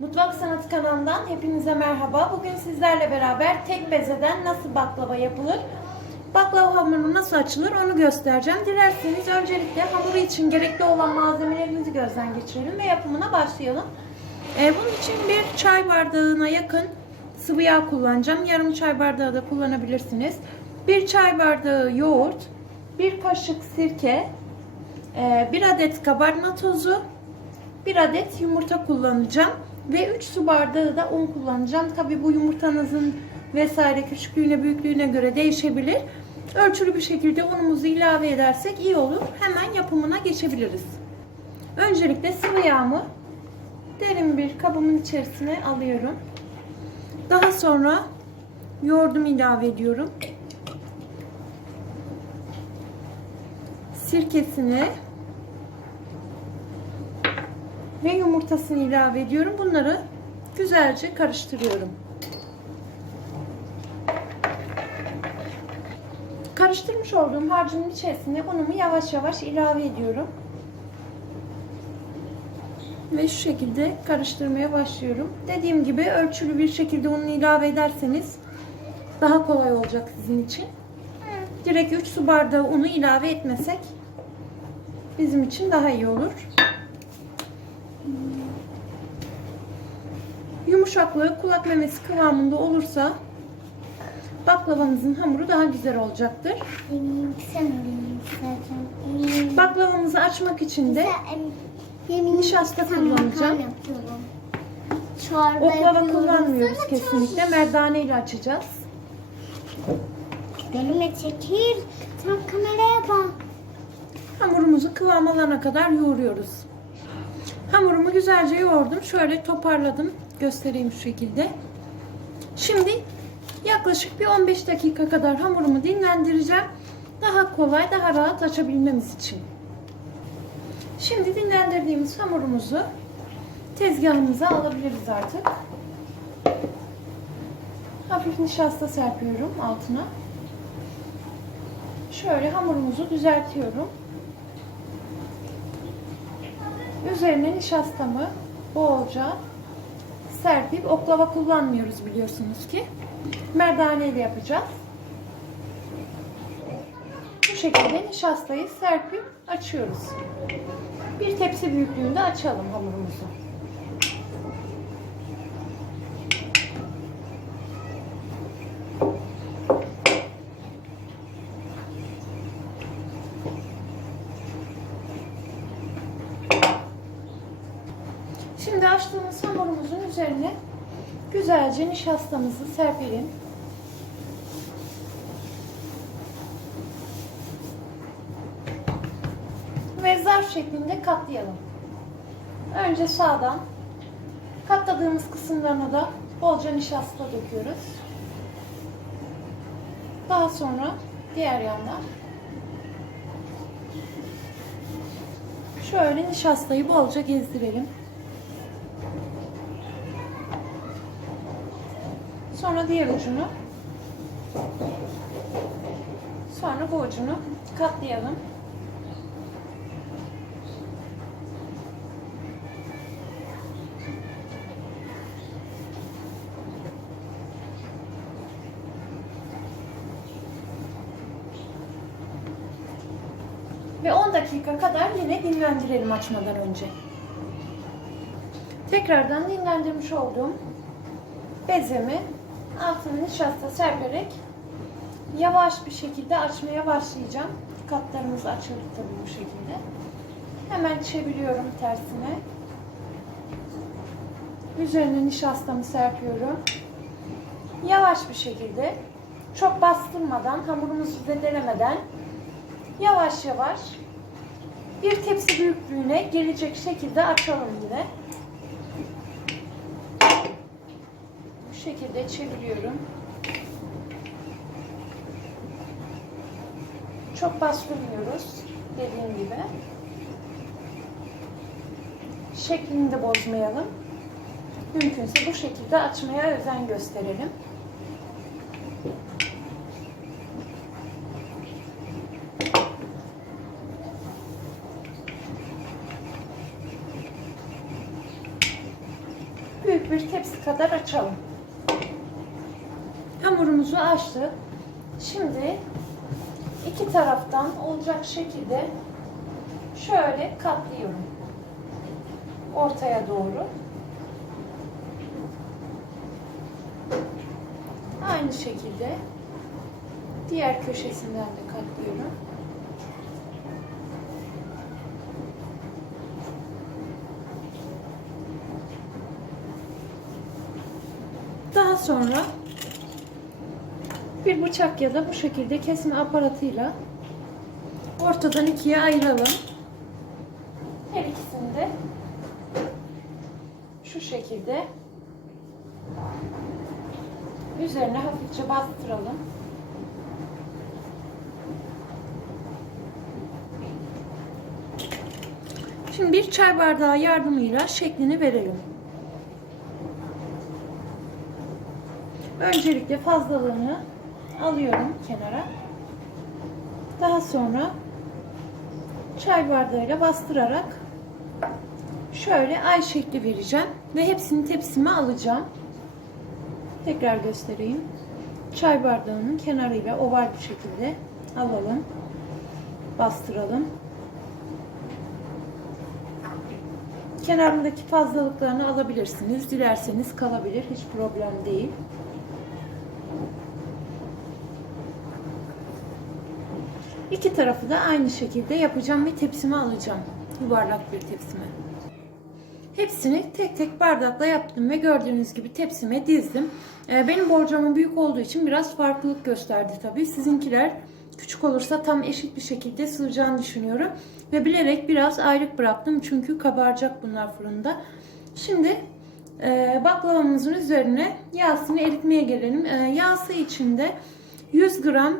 Mutfak Sanatı kanalından hepinize merhaba. Bugün sizlerle beraber tek bezeden nasıl baklava yapılır, baklava hamuru nasıl açılır onu göstereceğim. Dilerseniz öncelikle hamuru için gerekli olan malzemelerimizi gözden geçirelim ve yapımına başlayalım. Ee, bunun için bir çay bardağına yakın sıvı yağ kullanacağım. Yarım çay bardağı da kullanabilirsiniz. Bir çay bardağı yoğurt, bir kaşık sirke, e, bir adet kabartma tozu, bir adet yumurta kullanacağım ve 3 su bardağı da un kullanacağım. Tabi bu yumurtanızın vesaire küçüklüğüne büyüklüğüne göre değişebilir. Ölçülü bir şekilde unumuzu ilave edersek iyi olur. Hemen yapımına geçebiliriz. Öncelikle sıvı yağımı derin bir kabımın içerisine alıyorum. Daha sonra yoğurdumu ilave ediyorum. Sirkesini ve yumurtasını ilave ediyorum. Bunları güzelce karıştırıyorum. Karıştırmış olduğum harcımın içerisine unumu yavaş yavaş ilave ediyorum. Ve şu şekilde karıştırmaya başlıyorum. Dediğim gibi ölçülü bir şekilde unu ilave ederseniz daha kolay olacak sizin için. Direkt 3 su bardağı unu ilave etmesek bizim için daha iyi olur. Yumuşaklığı kulak memesi kıvamında olursa baklavanızın hamuru daha güzel olacaktır. Baklavamızı açmak için de nişasta kullanacağım. oklava kullanmıyoruz kesinlikle. Merdane ile açacağız. Benimle çekil. Tam kameraya bak. Hamurumuzu kıvam alana kadar yoğuruyoruz. Hamurumu güzelce yoğurdum. Şöyle toparladım. Göstereyim şu şekilde. Şimdi yaklaşık bir 15 dakika kadar hamurumu dinlendireceğim. Daha kolay, daha rahat açabilmemiz için. Şimdi dinlendirdiğimiz hamurumuzu tezgahımıza alabiliriz artık. Hafif nişasta serpiyorum altına. Şöyle hamurumuzu düzeltiyorum. Üzerine nişastamı bolca serpip oklava kullanmıyoruz biliyorsunuz ki. Merdane ile yapacağız. Bu şekilde nişastayı serpip açıyoruz. Bir tepsi büyüklüğünde açalım hamurumuzu. Şimdi açtığımız hamurumuzun üzerine güzelce nişastamızı serpelim. Ve zarf şeklinde katlayalım. Önce sağdan katladığımız kısımlarına da bolca nişasta döküyoruz. Daha sonra diğer yandan şöyle nişastayı bolca gezdirelim. Sonra diğer ucunu. Sonra bu ucunu katlayalım. Ve 10 dakika kadar yine dinlendirelim açmadan önce. Tekrardan dinlendirmiş olduğum bezemi altına nişasta serperek yavaş bir şekilde açmaya başlayacağım. Katlarımız açıldı tabii bu şekilde. Hemen çeviriyorum tersine. Üzerine nişastamı serpiyorum. Yavaş bir şekilde, çok bastırmadan, hamurumuzu zedelemeden yavaş yavaş bir tepsi büyüklüğüne gelecek şekilde açalım yine. Şekilde çeviriyorum. Çok bastırmıyoruz dediğim gibi. Şeklini de bozmayalım. Mümkünse bu şekilde açmaya özen gösterelim. büyük bir tepsi kadar açalım. Hamurumuzu açtık. Şimdi iki taraftan olacak şekilde şöyle katlıyorum. Ortaya doğru. Aynı şekilde diğer köşesinden de katlıyorum. Daha sonra bir bıçak ya da bu şekilde kesme aparatıyla ortadan ikiye ayıralım. Her ikisini de şu şekilde üzerine hafifçe bastıralım. Şimdi bir çay bardağı yardımıyla şeklini verelim. Öncelikle fazlalığını alıyorum kenara. Daha sonra çay bardağıyla bastırarak şöyle ay şekli vereceğim ve hepsini tepsime alacağım. Tekrar göstereyim. Çay bardağının kenarıyla oval bir şekilde alalım. Bastıralım. Kenarındaki fazlalıklarını alabilirsiniz. Dilerseniz kalabilir. Hiç problem değil. İki tarafı da aynı şekilde yapacağım ve tepsime alacağım. Yuvarlak bir tepsime. Hepsini tek tek bardakla yaptım ve gördüğünüz gibi tepsime dizdim. Ee, Benim borcamın büyük olduğu için biraz farklılık gösterdi tabii. Sizinkiler küçük olursa tam eşit bir şekilde sığacağını düşünüyorum. Ve bilerek biraz ayrık bıraktım çünkü kabaracak bunlar fırında. Şimdi e, baklavamızın üzerine yağsını eritmeye gelelim. E, yağsı içinde 100 gram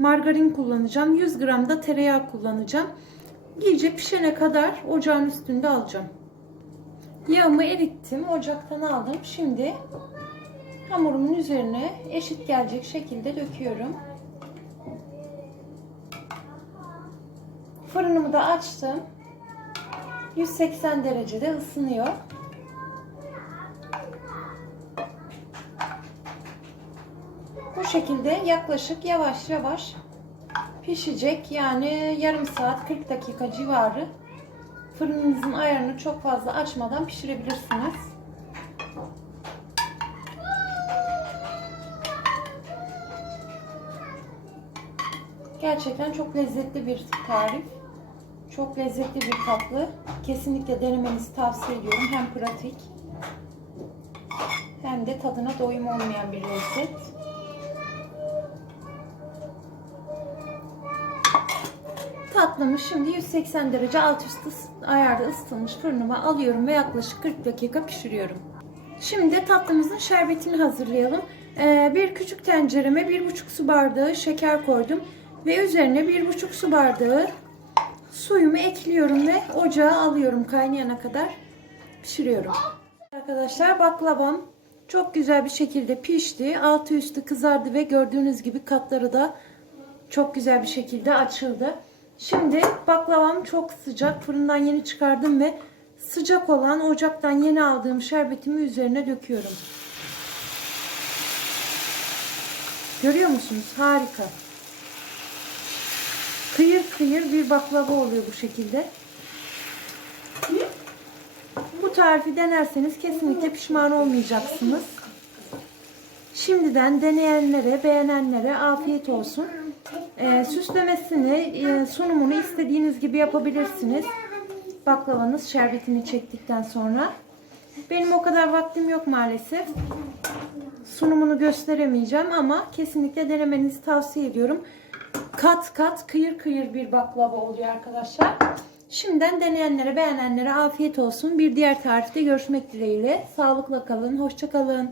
margarin kullanacağım. 100 gram da tereyağı kullanacağım. İyice pişene kadar ocağın üstünde alacağım. Yağımı erittim. Ocaktan aldım. Şimdi hamurumun üzerine eşit gelecek şekilde döküyorum. Fırınımı da açtım. 180 derecede ısınıyor. Şekilde yaklaşık yavaş yavaş pişecek. Yani yarım saat 40 dakika civarı fırınınızın ayarını çok fazla açmadan pişirebilirsiniz. Gerçekten çok lezzetli bir tarif. Çok lezzetli bir tatlı. Kesinlikle denemenizi tavsiye ediyorum. Hem pratik hem de tadına doyum olmayan bir lezzet. Tatlımı şimdi 180 derece alt üst ayarda ısıtılmış fırınıma alıyorum ve yaklaşık 40 dakika pişiriyorum. Şimdi tatlımızın şerbetini hazırlayalım. Ee, bir küçük tencereme 1,5 su bardağı şeker koydum ve üzerine 1,5 su bardağı suyumu ekliyorum ve ocağa alıyorum kaynayana kadar pişiriyorum. Arkadaşlar baklavam çok güzel bir şekilde pişti. Altı üstü kızardı ve gördüğünüz gibi katları da çok güzel bir şekilde açıldı. Şimdi baklavam çok sıcak. Fırından yeni çıkardım ve sıcak olan ocaktan yeni aldığım şerbetimi üzerine döküyorum. Görüyor musunuz? Harika. Kıyır kıyır bir baklava oluyor bu şekilde. Bu tarifi denerseniz kesinlikle pişman olmayacaksınız. Şimdiden deneyenlere, beğenenlere afiyet olsun. Ee, süslemesini, e, sunumunu istediğiniz gibi yapabilirsiniz. Baklavanız şerbetini çektikten sonra. Benim o kadar vaktim yok maalesef. Sunumunu gösteremeyeceğim ama kesinlikle denemenizi tavsiye ediyorum. Kat kat kıyır kıyır bir baklava oluyor arkadaşlar. Şimdiden deneyenlere, beğenenlere afiyet olsun. Bir diğer tarifte görüşmek dileğiyle. Sağlıkla kalın, hoşça kalın.